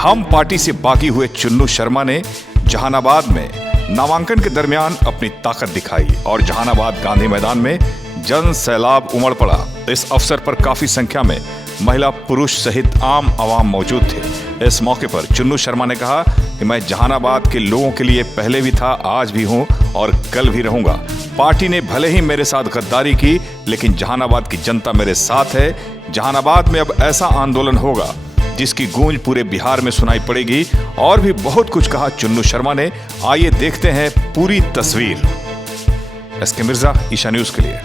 हम पार्टी से बागी हुए चुन्नू शर्मा ने जहानाबाद में नामांकन के दरमियान अपनी ताकत दिखाई और जहानाबाद गांधी मैदान में जन सैलाब उमड़ पड़ा। इस अवसर पर काफी संख्या में महिला पुरुष सहित आम आवाम मौजूद थे। इस मौके पर चुन्नू शर्मा ने कहा कि मैं जहानाबाद के लोगों के लिए पहले भी था, आज भी हूं और कल भी रहूंगा। पार्टी ने भले ही मेरे साथ गद्दारी की, लेकिन जहानाबाद की जनता मेरे साथ है। जहानाबाद में अब ऐसा आंदोलन होगा जिसकी गूंज पूरे बिहार में सुनाई पड़ेगी। और भी बहुत कुछ कहा चुन्नू शर्मा ने। आइए देखते हैं पूरी तस्वीर। एसके मिर्जा, ईशा न्यूज के लिए।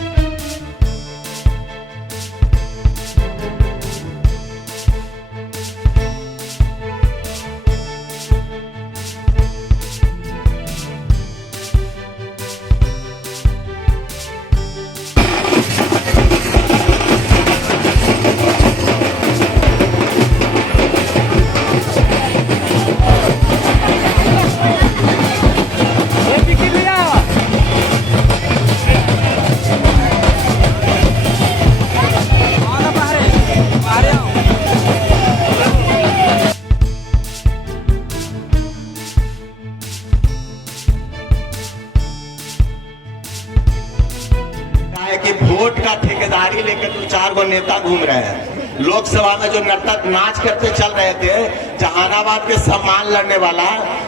कि वोट का ठेकेदारी लेकर 2-4 गो नेता घूम रहे हैं। लोकसभा में जो नर्तक नाच करते चल रहे थे, जहानाबाद के सम्मान लड़ने वाला,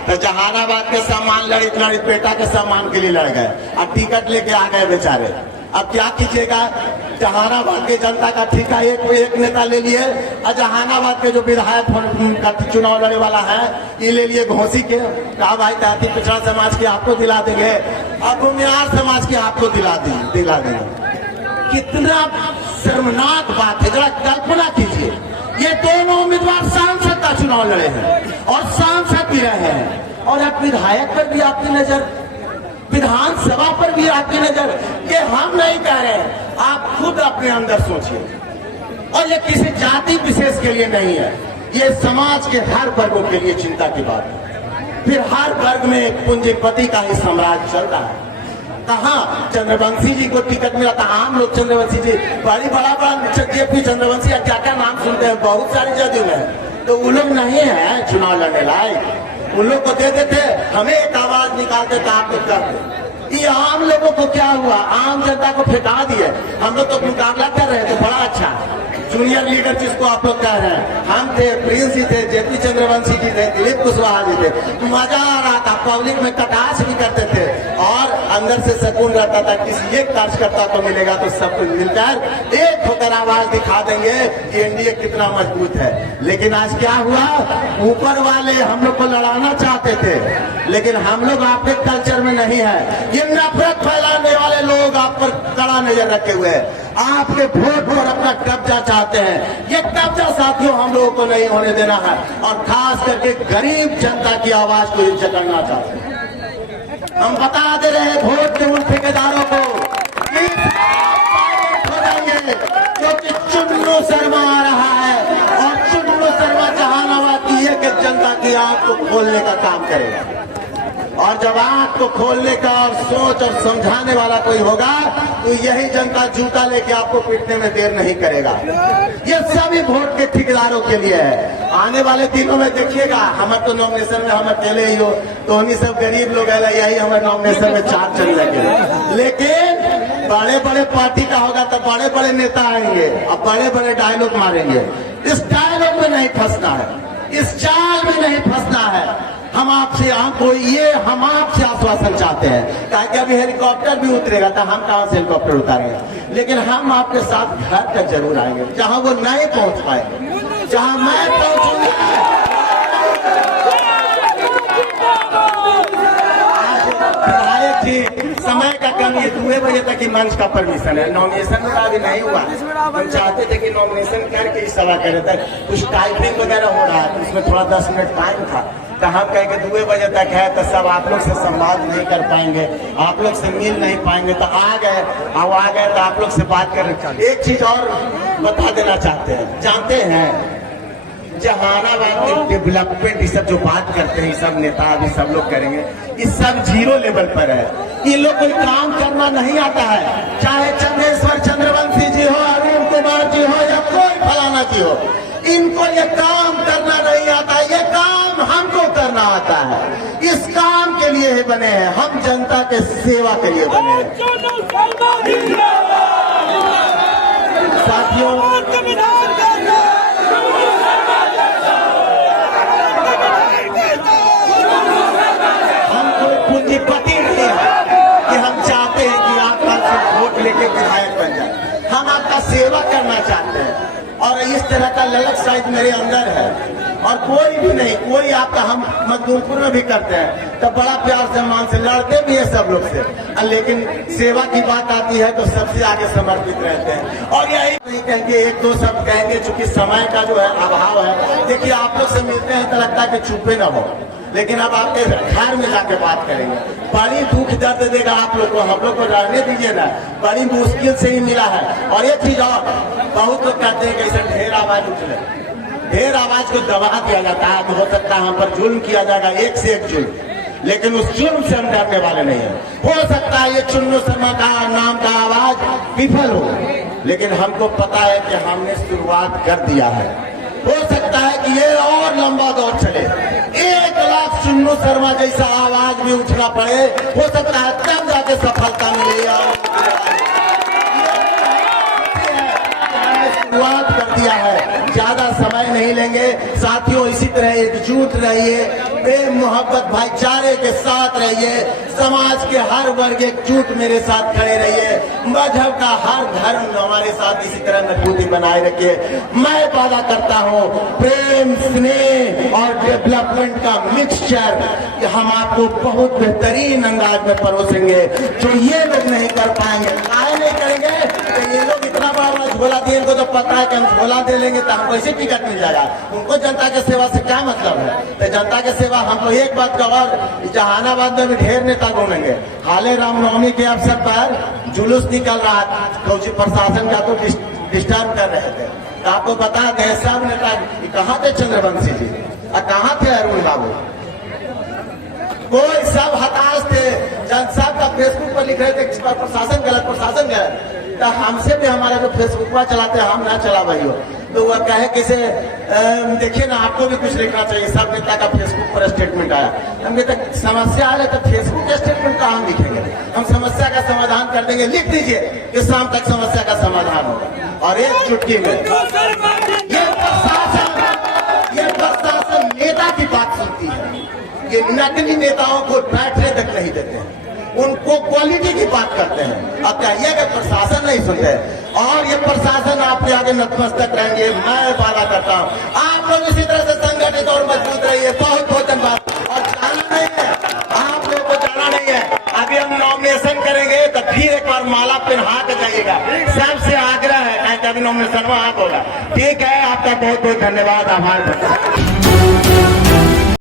तो जहानाबाद के सम्मान लड़ित बेटा के सम्मान के लिए लड़ गए और टिकट लेके आ गए बेचारे। अब क्या कीजिएगा, जहानाबाद की जनता का ठेका एक नेता ले लिए और जहानाबाद के जो विधायक का चुनाव लड़ने वाला है ये ले लिए घोसी के। कहा भाई जाति पिछड़ा समाज के आपको दिला देंगे, अब भूमिहार समाज के आपको दिला देंगे। कितना शर्मनाक बात है, जरा कल्पना कीजिए। ये दोनों उम्मीदवार सांसद का चुनाव लड़े हैं और सांसद भी रहे हैं, और अब विधायक पर भी आपकी नजर, विधानसभा पर भी आपकी नजर। ये हम नहीं कह रहे, आप खुद अपने अंदर सोचिए। और ये किसी जाति विशेष के लिए नहीं है, ये समाज के हर वर्गों के लिए चिंता की बात है। फिर हर वर्ग में एक पूंजीपति का ही साम्राज्य चल रहा है। कहाँ चंद्रवंशी जी को टिकट मिला था, आम लोग चंद्रवंशी जी बड़ा जेपी चंद्रवंशी या क्या क्या नाम सुनते हैं, बहुत सारी जदयू में, तो वो लोग नहीं है चुनाव लड़ने लायक। उन लोग को दे देते, हमें एक आवाज निकालते तो आप लोग करते। ये आम लोगों को क्या हुआ, आम जनता को फेंका दिए। हम लोग तो मुकाबला कर रहे थे, बड़ा अच्छा जूनियर लीडर जिसको आप लोग कह रहे हैं, हम थे, प्रिंस जी थे, जेपी चंद्रवंशी जी थे, दिलीप कुशवाहा जी थे। मजा आ रहा था, पब्लिक में कटाक्ष भी करते थे और अंदर से सुकून रहता था। किसी एक कार्यकर्ता को मिलेगा तो सब कुछ मिलकर एक होकर आवाज दिखा देंगे कि एनडीए कितना मजबूत है। लेकिन आज क्या हुआ, ऊपर वाले हम लोग को लड़ाना चाहते थे, लेकिन हम लोग आपके कल्चर में नहीं है। ये नफरत फैलाने वाले लोग आप पर कड़ा नजर रखे हुए हैं, आपके वोट पर अपना कब्जा चाहते हैं। ये कब्जा साथियों हम लोगों को नहीं होने देना है, और खास करके गरीब जनता की आवाज को जकड़ना चाहते हैं। हम बता दे रहे हैं वोट के उन ठेकेदारों को हो जाएंगे, क्योंकि चुन्नू शर्मा आ रहा है और चुन्नू शर्मा जहानाबाद की एक जनता की आंख को खोलने का काम करेगा। और जब आंख को खोलने का और सोच और समझाने वाला कोई होगा तो यही जनता जूता लेके आपको पीटने में देर नहीं करेगा। ये सभी वोट के ठेकेदारों के लिए है। आने वाले दिनों में देखिएगा, हमारे तो नॉमिनेशन में हम अकेले ही हो, तो उन्हीं सब गरीब लोग है, यही हमारे नॉमिनेशन में 4 चल जाएंगे। लेकिन बड़े बड़े पार्टी का होगा तो बड़े बड़े नेता आएंगे और बड़े बड़े डायलॉग मारेंगे। इस डायलॉग में नहीं फंसना है, इस चाल में नहीं फंसना है। हम आपसे आश्वासन चाहते हैं, ताकि अभी हेलीकॉप्टर भी उतरेगा तो हम कहां से हेलीकॉप्टर उतारेंगे, लेकिन हम आपके साथ घर तक जरूर आएंगे, जहां वो नहीं पहुंच पाए, जहां मैं पहुंचूंगा। विधायक जी, समय का कमी है, 2 बजे तक ही मंच का परमिशन है, नॉमिनेशन का अभी नहीं हुआ। हम चाहते थे कि नॉमिनेशन करके इस सभा करे थे, कुछ टाइपिंग वगैरह हो रहा है, तो उसमें थोड़ा 10 मिनट टाइम था, तो हम कहेंगे 2 बजे तक है, तो सब आप लोग से संवाद नहीं कर पाएंगे, आप लोग से मिल नहीं पाएंगे, तो आ गए तो आप लोग से बात करें। एक चीज और बता देना चाहते हैं, जानते हैं जहानाबाद में डेवलपमेंट, ये सब जो बात करते हैं, सब नेता अभी सब लोग करेंगे, ये सब 0 लेवल पर है। इन लोग कोई काम करना नहीं आता है, चाहे चंद्रेश्वर चंद्रवंशी जी हो, अरुण कुमार जी हो, या कोई फलाना जी हो, इनको ये काम करना नहीं आता। ये काम लिए बने हैं, हम जनता के सेवा के लिए बने हैं। साथियों, हम कोई पूंजीपति नहीं है कि हम चाहते हैं कि आप कल से वोट लेके विधायक बन जाए। हम आपका सेवा करना चाहते हैं और इस तरह का ललक शायद मेरे अंदर है। और कोई भी नहीं, कोई आपका, हम मजदूरपुर में भी करते हैं तो बड़ा प्यार सम्मान से लड़ते भी है सब लोग से, लेकिन सेवा की बात आती है तो सबसे आगे समर्पित रहते हैं। और यही नहीं कहेंगे, एक दो शब्द कहेंगे, चूंकि समय का जो है अभाव है। देखिए, आप लोग से मिलते हैं तो लगता है कि चुप्पे न हो, लेकिन अब आपके घर में जाके बात करेंगे। बड़ी दुख दर्द देगा आप लोग को, हम लोग को रहने दीजिए ना, बड़ी मुश्किल से ही मिला है। और एक चीज और, बहुत लोग कहते हैं कि ऐसे ढेर आवाज उठले, ढेर आवाज को दबा दिया जाता है, तो हो सकता है हम पर जुल्म किया जाएगा, एक से एक जुल्म, लेकिन उस जुल्म से हम डरने वाले नहीं है। हो सकता है ये चुन्नू शर्मा का नाम का आवाज विफल हो, लेकिन हमको पता है कि हमने शुरुआत कर दिया है। हो सकता है कि ये और लंबा दौर चले, 1 लाख चुन्नू शर्मा जैसा आवाज भी उठना पड़े, हो सकता है तब जाके सफलता मिले। शुरुआत कर दिया है, ज्यादा समय नहीं लेंगे। साथियों, इसी तरह एकजुट रहिए, प्रेम मोहब्बत भाईचारे के साथ रहिए, समाज के हर वर्ग एकजुट मेरे साथ खड़े रहिए, मजहब का हर धर्म हमारे साथ इसी तरह मजबूती बनाए रखिए। मैं वादा करता हूँ, प्रेम, स्नेह और डेवलपमेंट का मिक्सचर हम आपको बहुत बेहतरीन अंदाज में परोसेंगे, जो ये लोग नहीं कर पाएंगे। आए नहीं करेंगे तो ये लोग इतना बड़ा झोला दिए, इनको तो पता है कि हम झोला दे लेंगे तो हमको ऐसे टिकट मिल जाएगा। उनको जनता के सेवा से क्या मतलब है? तो जनता के सेवा, हमको एक बात का, और जहानाबाद में भी ढेर नेता घूमेंगे। हाले रामनवमी के अवसर पर जुलूस निकल रहा था, फौजी प्रशासन का तो डिस्टर्ब कर रहे थे। तो आपको बता दें, सब नेता कहाँ थे, चंद्रवंशी जी, और कहाँ थे अरुण बाबू, कोई सब हताश थे। जब सब का फेसबुक पर लिख रहे थे प्रशासन गलत, प्रशासन गलत। तो हमसे भी हमारा जो फेसबुक पर चलाते हैं, हम ना चला भाई हो, तो वह कहे किसे देखिए ना, आपको भी कुछ लिखना चाहिए। सब नेता का फेसबुक पर स्टेटमेंट आया, हमने तक समस्या आ तो फेसबुक स्टेटमेंट का हम लिखेंगे, हम समस्या का समाधान कर देंगे। लिख दीजिए कि शाम तक समस्या का समाधान होगा। और एक चुटकी में ये प्रशासन नेता की बात सुनती है, ये नकली नेताओं को बैठने तक नहीं देते हैं, उनको क्वालिटी की बात करते हैं। अब कहिए कि प्रशासन नहीं सुनते, और ये प्रशासन आपके आगे नतमस्तक रहेंगे, मैं वादा करता हूँ। आप लोग इसी तरह से संगठित और मजबूत रहिए। बहुत बहुत धन्यवाद। और जाना नहीं है, आप लोगों को जाना नहीं है, अभी हम नॉमिनेशन करेंगे तो फिर एक बार माला पहना के जाइएगा, सबसे आग्रह है, कहीं अभी नॉमिनेशन वहां होगा। ठीक है, आपका बहुत बहुत धन्यवाद, आभार।